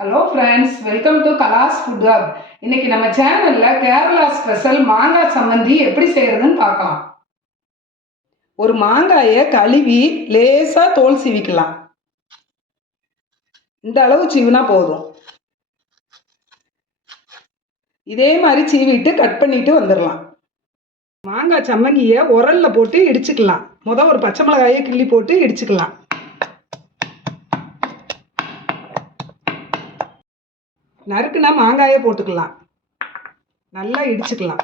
Hello friends welcome to கலாஸ் food hub இன்னைக்கு நம்ம சேனல்ல கேரளா ஸ்பெஷல் மாங்காய் சம்மந்தி எப்படி செய்யறதுன்னு பார்க்கலாம். ஒரு மாங்காயை கழுவி லேசா தோல் சீவிக்கலாம். இந்த அளவு சீவினா போதும். இதே மாதிரி சீவிட்டு கட் பண்ணிட்டு வந்துடலாம் மாங்காய் சம்மங்கியை உரல்ல போட்டு இடிச்சுக்கலாம். முத ஒரு பச்சை மிளகாயை கிள்ளி போட்டு இடிச்சுக்கலாம். நறுக்குனா மாங்காயை போட்டுக்கலாம். நல்லா இடிச்சுக்கலாம்.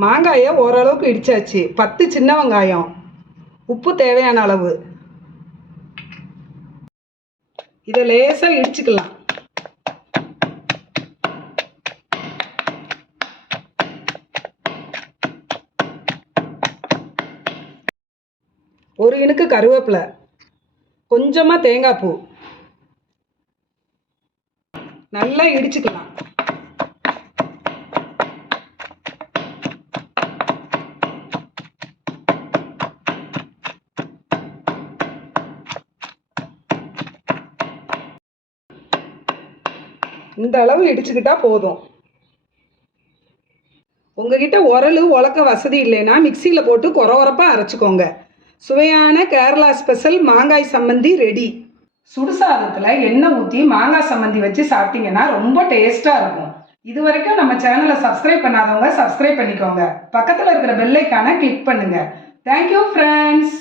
மாங்காயை ஓரளவுக்கு இடிச்சாச்சு. பத்து சின்ன வெங்காயம். உப்பு தேவையான அளவு. இதை லேசாக இடிச்சுக்கலாம். ஒரு இனுக்கு கருவேப்பிலை கொஞ்சமாக தேங்காய் பூ. நல்லா இடிச்சுக்கலாம். இந்த அளவு இடிச்சுக்கிட்டா போதும். உங்ககிட்ட உரல் உலக்க வசதி இல்லைன்னா மிக்சியில் போட்டு குறவரப்பாக அரைச்சிக்கோங்க. சுவையான கேரளா ஸ்பெஷல் மாங்காய் சம்மந்தி ரெடி. சுடுசாதத்தில் எண்ணெய் ஊற்றி மாங்காய் சம்மந்தி வச்சு சாப்பிட்டீங்கன்னா ரொம்ப டேஸ்ட்டாக இருக்கும். இது வரைக்கும் நம்ம சேனலை சப்ஸ்கிரைப் பண்ணாதவங்க சப்ஸ்கிரைப் பண்ணிக்கோங்க. பக்கத்தில் இருக்கிற பெல்லைக்கான கிளிக் பண்ணுங்கள் தேங்க்யூ ஃப்ரெண்ட்ஸ்